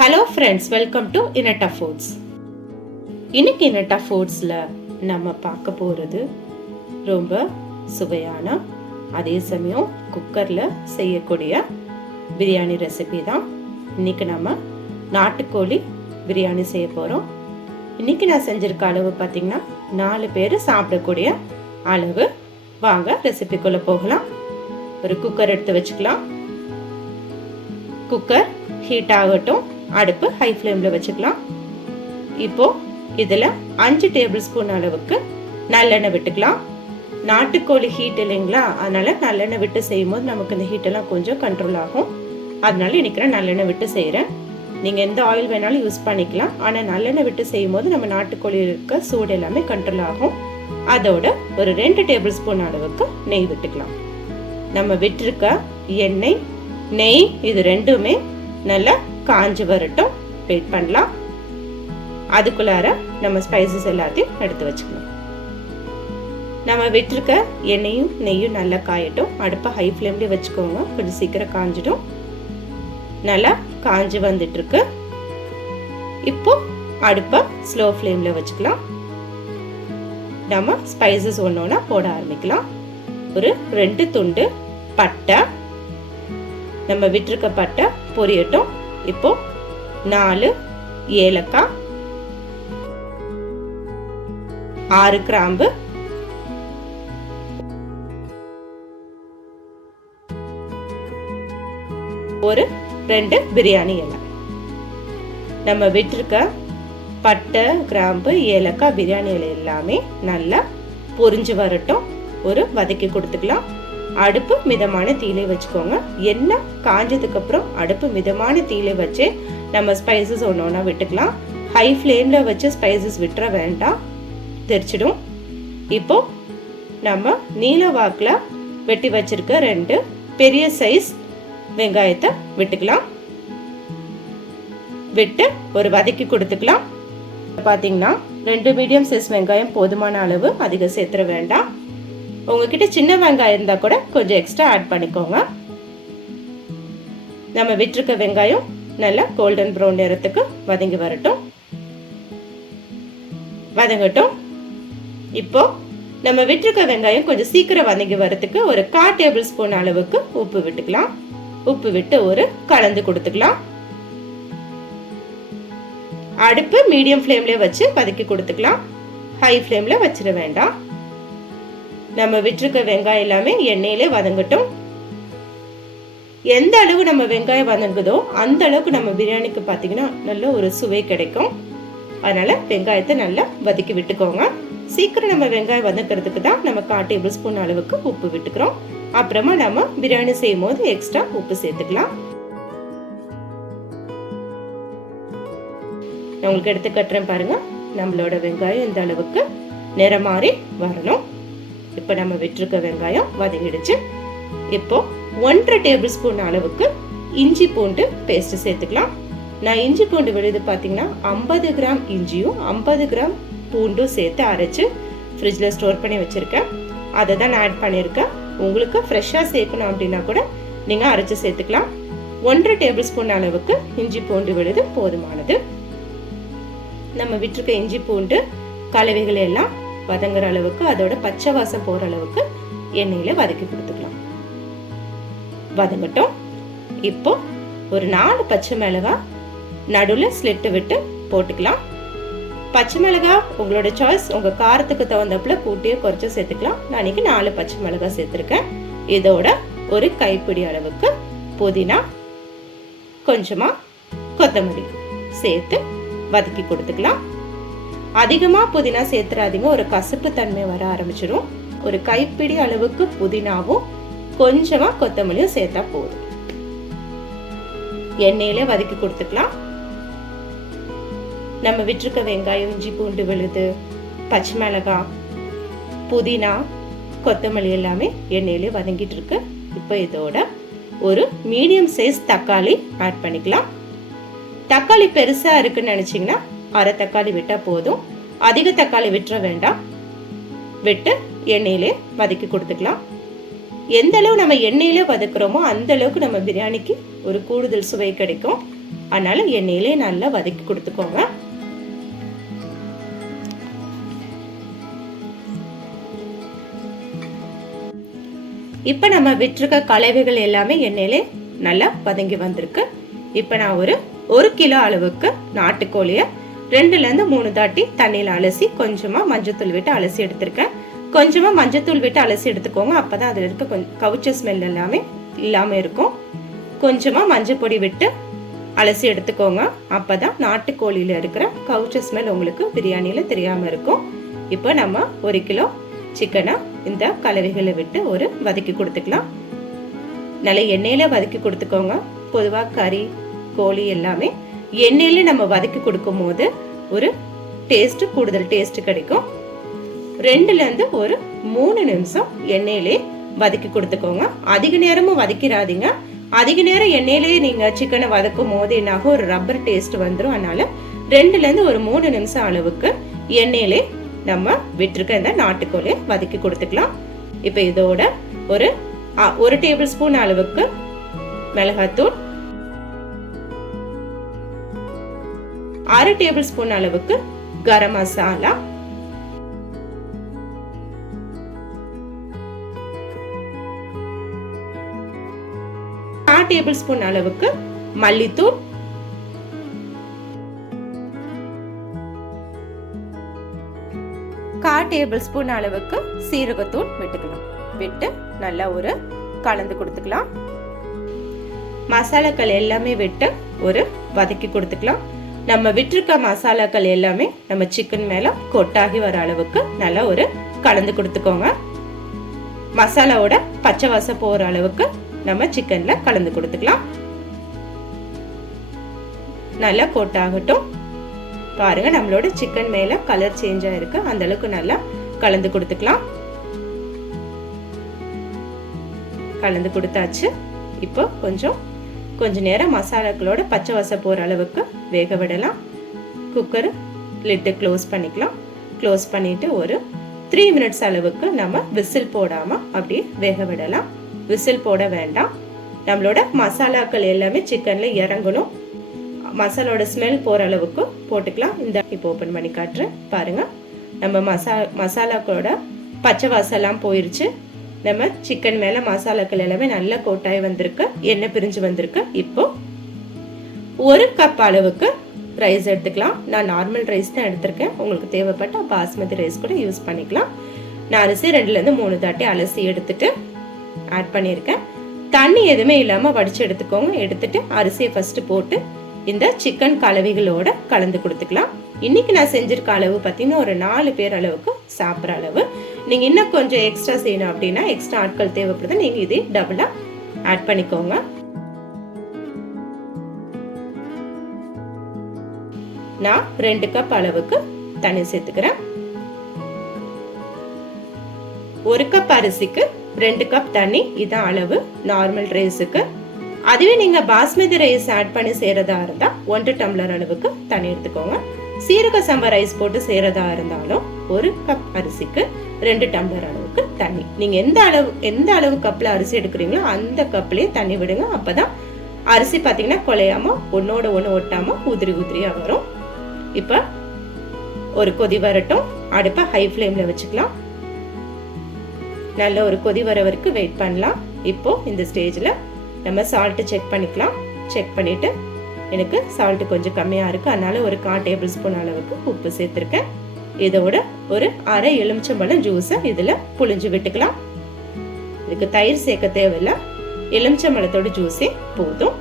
Hello friends welcome to Inatta foods இன்னைக்கு இனட்டா ஃபுட்ஸில் நம்ம பார்க்க போகிறது ரொம்ப சுவையான அதே சமயம் குக்கரில் செய்யக்கூடிய பிரியாணி ரெசிபி தான். இன்னைக்கு நம்ம நாட்டுக்கோழி பிரியாணி செய்ய போகிறோம் இன்னைக்கு நான் செஞ்சிருக்க அளவு பார்த்தீங்கன்னா நாலு பேர் சாப்பிடக்கூடிய அளவு. வாங்க ரெசிபிக்குள்ளே போகலாம். ஒரு குக்கர் எடுத்து வச்சுக்கலாம். குக்கர் ஹீட் ஆகட்டும். அடுப்பு ஹை ஃப்ளேமில் வச்சுக்கலாம். இப்போ இதில் அஞ்சு டேபிள் ஸ்பூன் அளவுக்கு நல்லெண்ணெய் விட்டுக்கலாம். நாட்டுக்கோழி ஹீட் இல்லைங்களா? அதனால நல்லெண்ணெய் விட்டு செய்யும்போது நமக்கு இந்த ஹீட்டெல்லாம் கொஞ்சம் கண்ட்ரோல் ஆகும். அதனால இன்னைக்கு நான் நல்லெண்ணெய் விட்டு செய்கிறேன் நீங்கள் எந்த ஆயில் வேணாலும் யூஸ் பண்ணிக்கலாம். ஆனால் நல்லெண்ணெய் விட்டு செய்யும்போது நம்ம நாட்டுக்கோழி இருக்க சூடு எல்லாமே கண்ட்ரோல் ஆகும். அதோட ஒரு ரெண்டு டேபிள் ஸ்பூன் அளவுக்கு நெய் விட்டுக்கலாம். நம்ம விட்டுருக்க எண்ணெய் நெய் இது ரெண்டுமே நல்லா காஞ்சு வரட்டும். வெயிட் பண்ணலாம். அதுக்குள்ளார நம்ம ஸ்பைசஸ் எல்லாத்தையும் எடுத்து வச்சுக்கணும். நம்ம விட்டுருக்க எண்ணெயும் நெய்யும் நல்லா காயட்டும். அடுப்பை ஹை ஃப்ளேம்லேயே வச்சுக்கோங்க. கொஞ்சம் சீக்கிரம் காஞ்சிடும். நல்லா காஞ்சு வந்துட்டுருக்கு. இப்போ அடுப்பை ஸ்லோ ஃப்ளேமில் வச்சுக்கலாம். நம்ம ஸ்பைசஸ் ஒன்று ஒன்றா போட ஆரம்பிக்கலாம். ஒரு ரெண்டு துண்டு பட்டை. நம்ம விட்டுருக்க பட்டை பொரியட்டும். இப்போ நாலு ஏலக்காய் ஆறு கிராம்பு ஒரு ரெண்டு பிரியாணி இலை. நம்ம விட்டுருக்க பட்டை கிராம்பு ஏலக்காய் பிரியாணி இலை எல்லாமே நல்லா பொரிஞ்சு வரட்டும். ஒரு வதக்கி கொடுத்துக்கலாம். அடுப்பு மிதமான தீலை வச்சுக்கோங்க. எல்லாம் காஞ்சதுக்கு அப்புறம் அடுப்பு மிதமான தீலை வச்சு நம்ம ஸ்பைசஸ் ஒன்று ஒன்றா விட்டுக்கலாம். ஹை ஃப்ளேமில் வச்சு ஸ்பைசஸ் விட்டுற வேண்டாம். தெரிச்சிடும். இப்போ நம்ம நீல வாக்கில் வெட்டி வச்சிருக்க ரெண்டு பெரிய சைஸ் வெங்காயத்தை விட்டுக்கலாம். விட்டு ஒரு வதக்கி கொடுத்துக்கலாம். பார்த்தீங்கன்னா ரெண்டு மீடியம் சைஸ் வெங்காயம் போதுமான அளவு அதிகம் சேர்த்துற வேண்டாம். உங்ககிட்ட சின்ன வெங்காயம் இருந்தால் கூட கொஞ்சம் எக்ஸ்ட்ரா ஆட் பண்ணிக்கோங்க. நம்ம விட்டுருக்க வெங்காயம் நல்லா கோல்டன் ப்ரௌன் நிறத்துக்கு வதங்கி வரட்டும். வதங்கட்டும். இப்போ நம்ம விட்டுருக்க வெங்காயம் கொஞ்சம் சீக்கிரம் வதங்கி வரத்துக்கு ஒரு கா டேபிள் ஸ்பூன் அளவுக்கு உப்பு விட்டுக்கலாம். உப்பு விட்டு ஒரு கலந்து கொடுத்துக்கலாம். அடுப்பு மீடியம் ஃப்ளேம்லேயே வச்சு வதக்கி கொடுத்துக்கலாம். ஹை ஃப்ளேமில் வச்சிட வேண்டாம். நம்ம விட்டுருக்க வெங்காயம் எல்லாமே எண்ணெயிலே வதங்கட்டும். எந்த அளவு நம்ம வெங்காயம் வதங்குதோ அந்த அளவுக்கு நம்ம பிரியாணிக்கு பார்த்தீங்கன்னா நல்ல ஒரு சுவை கிடைக்கும். அதனால வெங்காயத்தை நல்லா வதக்கி விட்டுக்கோங்க. சீக்கிரம் நம்ம வெங்காயம் வதக்கிறதுக்கு தான் நம்ம கால் டேபிள் ஸ்பூன் அளவுக்கு உப்பு விட்டுக்கிறோம். அப்புறமா நம்ம பிரியாணி செய்யும் போது எக்ஸ்ட்ரா உப்பு சேர்த்துக்கலாம். நான் உங்களுக்கு எடுத்து கட்டுறேன் பாருங்க. நம்மளோட வெங்காயம் இந்த அளவுக்கு நிறம் மாறி வரணும். இப்போ நம்ம விட்டுருக்க வெங்காயம் வதங்கிடுச்சு. இப்போ ஒன்றரை டேபிள் ஸ்பூன் அளவுக்கு இஞ்சி பூண்டு பேஸ்ட் சேர்த்துக்கலாம். நான் இஞ்சி பூண்டு விழுது பார்த்தீங்கன்னா ஐம்பது கிராம் இஞ்சியும் ஐம்பது கிராம் பூண்டும் சேர்த்து அரைச்சு ஃப்ரிட்ஜில் ஸ்டோர் பண்ணி வச்சுருக்கேன். அதை தான் நான் ஆட் பண்ணியிருக்கேன். உங்களுக்கு ஃப்ரெஷ்ஷாக சேர்க்கணும் அப்படின்னா கூட நீங்கள் அரைச்சி சேர்த்துக்கலாம். ஒன்றரை டேபிள் ஸ்பூன் அளவுக்கு இஞ்சி பூண்டு விழுது போதுமானது. நம்ம விட்டுருக்க இஞ்சி பூண்டு கலவைகள் எல்லாம் வதங்குற அளவுக்கு அதோட பச்சை வாசம் போகிற அளவுக்கு எண்ணெயில் வதக்கி கொடுத்துக்கலாம். வதங்கட்டும். இப்போ ஒரு நாலு பச்சை மிளகா நடுவில் ஸ்லிட்டு விட்டு போட்டுக்கலாம். பச்சை மிளகா உங்களோட சாய்ஸ் உங்கள் காரத்துக்கு தகுந்தப்பில் கூட்டியே குறைச்சோ சேர்த்துக்கலாம். நான் இன்றைக்கி நாலு பச்சை மிளகா சேர்த்துருக்கேன். இதோட ஒரு கைப்பிடி அளவுக்கு புதினா கொஞ்சமாக கொத்தமல்லி சேர்த்து வதக்கி கொடுத்துக்கலாம். அதிகமாக புதினா சேர்த்துறாதீங்க. ஒரு கசப்பு தன்மை வர ஆரம்பிச்சிடும் ஒரு கைப்பிடி அளவுக்கு புதினாவும் கொஞ்சமாக கொத்தமல்லியும் சேர்த்தா போதும். எண்ணெயில வதக்கி கொடுத்துக்கலாம். நம்ம விட்டுருக்க வெங்காயம் இஞ்சி பூண்டு விழுது பச்சை மிளகாய் புதினா கொத்தமல்லி எல்லாமே எண்ணெயிலே வதங்கிட்டு இருக்கு. இப்போ இதோட ஒரு மீடியம் சைஸ் தக்காளி ஆட் பண்ணிக்கலாம். தக்காளி பெருசாக இருக்குன்னு நினச்சிங்கன்னா அரை தக்காளி விட்டால் போதும். அதிக தக்காளி விட்டுற வேண்டாம். விட்டு எண்ணெயிலே வதக்கி கொடுத்துக்கலாம். எந்த அளவு நம்ம எண்ணெயிலே வதக்குறோமோ அந்த அளவுக்கு நம்ம பிரியாணிக்கு ஒரு கூடுதல் சுவை கிடைக்கும். அதனால எண்ணெயிலே நல்லா வதக்கி கொடுத்துக்கோங்க. இப்போ நம்ம விட்டுருக்க கலவைகள் எல்லாமே எண்ணெயிலே நல்லா வதங்கி வந்திருக்கு. இப்போ நான் ஒரு ஒரு கிலோ அளவுக்கு நாட்டுக்கோழியை ரெண்டுலேருந்து மூணு தாட்டி தண்ணியில் அலசி கொஞ்சமாக மஞ்சத்தூள் விட்டு அலசி எடுத்திருக்கேன். கொஞ்சமாக மஞ்சத்தூள் விட்டு அலசி எடுத்துக்கோங்க. அப்போ தான் அதில் இருக்க கொஞ்சம் கவுச்ச ஸ்மெல் எல்லாமே இல்லாமல் இருக்கும். கொஞ்சமாக மஞ்சள் பொடி விட்டு அலசி எடுத்துக்கோங்க. அப்போ தான் நாட்டுக்கோழியில் இருக்கிற கவுச்ச ஸ்மெல் உங்களுக்கு பிரியாணியில் தெரியாமல் இருக்கும். இப்போ நம்ம ஒரு கிலோ சிக்கனை இந்த கலவைகளை விட்டு ஒரு வதக்கி கொடுத்துக்கலாம். நல்ல எண்ணெயில் வதக்கி கொடுத்துக்கோங்க. பொதுவாக கறி கோழி எல்லாமே எண்ணெயில் நம்ம வதக்கி கொடுக்கும் போது ஒரு டேஸ்ட் கூடுதல் டேஸ்ட் கிடைக்கும். ரெண்டுலேருந்து ஒரு மூணு நிமிஷம் எண்ணெயிலே வதக்கி கொடுத்துக்கோங்க. அதிக நேரமும் வதக்கிடாதீங்க அதிக நேரம் எண்ணெயிலேயே நீங்கள் சிக்கனை வதக்கும் போது என்னாகும்? ஒரு ரப்பர் டேஸ்ட் வந்துடும் அதனால ரெண்டுலேருந்து ஒரு மூணு நிமிஷம் அளவுக்கு எண்ணெயிலே நம்ம விட்டுருக்க இந்த நாட்டுக்கோழியை வதக்கி கொடுத்துக்கலாம். இப்போ இதோட ஒரு ஒரு டேபிள் ஸ்பூன் அளவுக்கு மிளகாத்தூள் அரை டேபிள் ஸ்பூன் அளவுக்கு கரம் மசாலா. கால் டேபிள் ஸ்பூன் அளவுக்கு மல்லித்தூள். கால் டேபிள் ஸ்பூன் அளவுக்கு சீரகத்தூள் விட்டுக்கலாம். விட்டு நல்லா ஒரு கலந்து கொடுத்துக்கலாம். மசாலாக்கள் எல்லாமே விட்டு ஒரு வதக்கி கொடுத்துக்கலாம். நம்ம விட்டுருக்க மசாலாக்கள் எல்லாமே நம்ம சிக்கன் மேலே கொட்டாகி வர அளவுக்கு நல்லா ஒரு கலந்து கொடுத்துக்கோங்க. மசாலாவோட பச்சை வாசம் போகிற அளவுக்கு நம்ம சிக்கன்ல கலந்து கொடுத்துக்கலாம். நல்லா கொட்டாகட்டும். பாருங்க நம்மளோட சிக்கன் மேல கலர் சேஞ்ச் ஆயிருக்கு. அந்த அளவுக்கு நல்லா கலந்து கொடுத்துக்கலாம். கலந்து கொடுத்தாச்சு. இப்போ கொஞ்சம் கொஞ்ச நேரம் மசாலாக்களோட பச்சை வச போகிற அளவுக்கு வேக விடலாம். குக்கர் லிட்டு க்ளோஸ் பண்ணிக்கலாம். க்ளோஸ் பண்ணிவிட்டு ஒரு த்ரீ மினிட்ஸ் அளவுக்கு நம்ம விசில் போடாமல் அப்படியே வேக விடலாம். விசில் போட வேண்டாம். நம்மளோட மசாலாக்கள் எல்லாமே சிக்கனில் இறங்கணும். மசாலோட ஸ்மெல் போகிற அளவுக்கு போட்டுக்கலாம். இந்த இப்போ ஓப்பன் பண்ணி காட்டுறேன். பாருங்கள் நம்ம மசா மசாலாக்களோட பச்சை வாசெல்லாம் போயிடுச்சு நம்ம சிக்கன் மேலே மசாலாக்கள் எல்லாமே நல்லா கோட்டாய் வந்திருக்கு. எண்ணெய் பிரிஞ்சு வந்திருக்கு. இப்போ ஒரு கப் அளவுக்கு ரைஸ் எடுத்துக்கலாம். நான் நார்மல் ரைஸ் தான் எடுத்திருக்கேன். உங்களுக்கு தேவைப்பட்ட பாஸ்மதி ரைஸ் கூட யூஸ் பண்ணிக்கலாம். நான் அரிசி ரெண்டுலேருந்து மூணு தாட்டி அலசி எடுத்துட்டு ஆட் பண்ணியிருக்கேன். தண்ணி எதுவுமே இல்லாமல் வடித்து எடுத்துக்கோங்க. எடுத்துட்டு அரிசியை ஃபஸ்ட்டு போட்டு இந்த சிக்கன் கலவைகளோட கலந்து கொடுத்துக்கலாம். இன்றைக்கி நான் செஞ்சிருக்க அளவு பார்த்தீங்கன்னா ஒரு நாலு பேர் அளவுக்கு சாப்பிட்ற அளவு. நீங்கள் இன்னும் கொஞ்சம் எக்ஸ்ட்ரா செய்யணும் அப்படின்னா எக்ஸ்ட்ரா ஆட்கள் தேவைப்படுது. நீங்கள் இதே டபுளாக ஆட் பண்ணிக்கோங்க. நான் ரெண்டு கப் அளவுக்கு தண்ணி சேர்த்துக்கிறேன். ஒரு கப் அரிசிக்கு ரெண்டு கப் தண்ணி. இதான் அளவு. நார்மல் ரைஸுக்கு அதுவே நீங்கள் பாஸ்மதி ரைஸ் ஆட் பண்ணி செய்கிறதா இருந்தால் ஒன்று டம்ளர் அளவுக்கு தண்ணி எடுத்துக்கோங்க. சீரக சம்பா ரைஸ் போட்டு செய்கிறதா இருந்தாலும் ஒரு கப் அரிசிக்கு ரெண்டு டம்ளர் அளவுக்கு தண்ணி. நீங்கள் எந்த அளவு எந்த அளவு கப்பில் அரிசி எடுக்கிறீங்களோ அந்த கப்லேயே தண்ணி விடுங்க. அப்போ தான் அரிசி பார்த்தீங்கன்னா குலையாமல் ஒன்றோட ஒன்று ஒட்டாமல் உதிரி உதிரியாக வரும். இப்போ ஒரு கொதி வரட்டும். அடுப்பை ஹை ஃப்ளேமில் வச்சுக்கலாம். நல்ல ஒரு கொதி வர வரைக்கும் வெயிட் பண்ணலாம். இப்போ இந்த ஸ்டேஜில் நம்ம சால்ட்டு செக் பண்ணிக்கலாம். செக் பண்ணிவிட்டு எனக்கு சால்ட்டு கொஞ்சம் கம்மியாக இருக்குது அதனால் ஒரு கால் டேபிள் ஸ்பூன் அளவுக்கு உப்பு சேர்த்துருக்கேன். இதோட ஒரு அரை எலுமிச்சம்பழம் ஜூஸை இதில் புழிஞ்சு விட்டுக்கலாம். இதுக்கு தயிர் சேர்க்க தேவையில்லை. எலுமிச்சம்பழத்தோட ஜூஸே போதும்.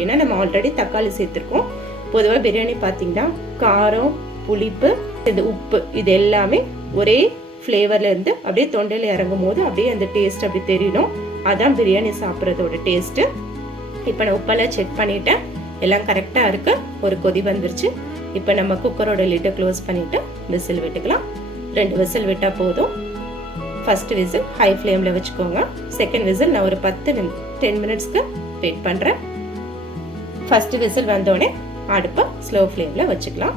ஏன்னா நம்ம ஆல்ரெடி தக்காளி சேர்த்துருக்கோம். பொதுவாக பிரியாணி பார்த்தீங்கன்னா காரம் புளிப்பு இது உப்பு இது எல்லாமே ஒரே ஃப்ளேவரில் இருந்து அப்படியே தொண்டையில் இறங்கும் போது அப்படியே அந்த டேஸ்ட் அப்படி தெரியணும். அதான் பிரியாணி சாப்பிட்றதோட டேஸ்ட்டு இப்போ நான் உப்பெல்லாம் செக் பண்ணிட்டேன். எல்லாம் கரெக்டாக இருக்கு. ஒரு கொதி வந்துருச்சு. இப்போ நம்ம குக்கரோட லிட்டை க்ளோஸ் பண்ணிவிட்டு விசில் விட்டுக்கலாம். ரெண்டு விசில் விட்டால் போதும். ஃபஸ்ட்டு விசில் ஹை ஃப்ளேமில் வச்சுக்கோங்க. செகண்ட் விசில் நான் ஒரு பத்து நிமி டென் மினிட்ஸ்க்கு வெயிட் பண்ணுறேன் ஃபஸ்ட்டு விசில் வந்தோடனே அடுப்பை ஸ்லோ ஃப்ளேமில் வச்சுக்கலாம்.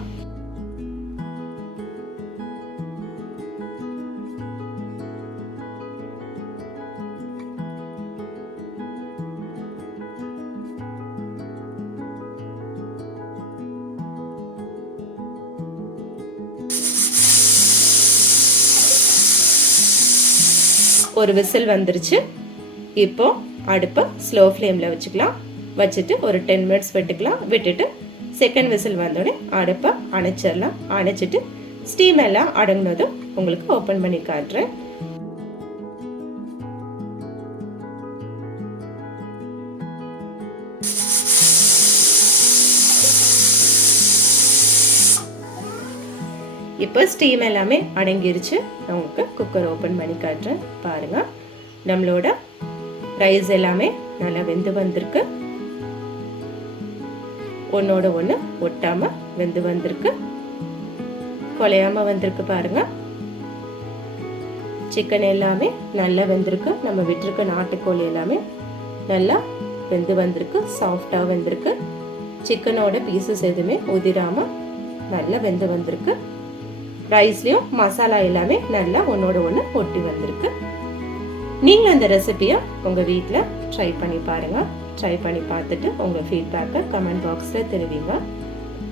ஒரு விசில் வந்துருச்சு. இப்போ அடுப்பை ஸ்லோ ஃப்ளேமில் வச்சுக்கலாம். வச்சுட்டு ஒரு டென் மினிட்ஸ் விட்டுக்கலாம். விட்டுட்டு செகண்ட் விசில் வந்தோடனே அடுப்பை அணைச்சிடலாம். அணைச்சிட்டு ஸ்டீம் எல்லாம் அடங்கினதும் உங்களுக்கு ஓப்பன் பண்ணி காட்டுறேன். இப்போ ஸ்டீம் எல்லாமே அடங்கிருச்சு. நான் உங்களுக்கு குக்கர் ஓப்பன் பண்ணி காட்டுறேன். பாருங்க. நம்மளோட ரைஸ் எல்லாமே நல்லா வெந்து வந்திருக்கு. ஒன்னோட ஒன்று ஒட்டாமல் வெந்து வந்திருக்கு. குலையாம வந்திருக்கு பாருங்கள் சிக்கன் எல்லாமே நல்லா வெந்திருக்கு. நம்ம விட்டுருக்க நாட்டுக்கோழி எல்லாமே நல்லா வெந்து வந்திருக்கு. சாஃப்டாக வெந்திருக்கு. சிக்கனோட பீசஸ் எதுவுமே உதிராமல் நல்லா வெந்து வந்திருக்கு. ரைஸ்லேயும் மசாலா எல்லாமே நல்லா ஒன்றோட ஒன்று ஒட்டி வந்திருக்கு. நீங்கள் அந்த ரெசிபியை உங்கள் வீட்டில் ட்ரை பண்ணி பாருங்கள் ட்ரை பண்ணி பார்த்துட்டு உங்கள் ஃபீட்பேக்கை கமெண்ட் பாக்ஸில் தெரிவிங்க.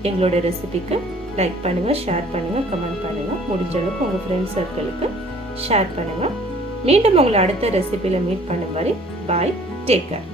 எங்களோட ரெசிபிக்கு லைக் பண்ணுங்கள் ஷேர் பண்ணுங்கள் கமெண்ட் பண்ணுங்கள் முடிஞ்ச அளவுக்கு உங்கள் ஃப்ரெண்ட்ஸ் சர்க்கிளுக்கு ஷேர் பண்ணுங்கள் மீண்டும் உங்களை அடுத்த ரெசிபியில் மீட் பண்ணும் வரை பாய் டேக் கேர்